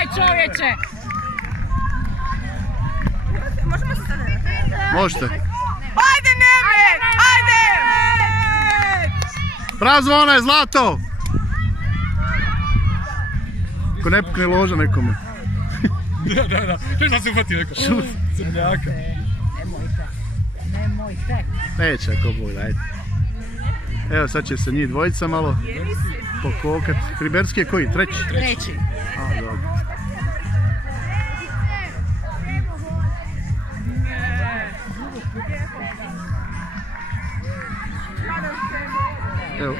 Daj čovječe! Možemo se sada? Možete. Ajde Nemec! Ajde! Prav zvona je zlato! Ko ne pukne loža nekome. Da. To je sad se uhvati neko. Crnjaka. Nemojte. Neće ako Bog, ajde. Evo sad će se njih dvojica malo pokokat. Hriberski je koji? Treći? Treći. A, dobro. Evo.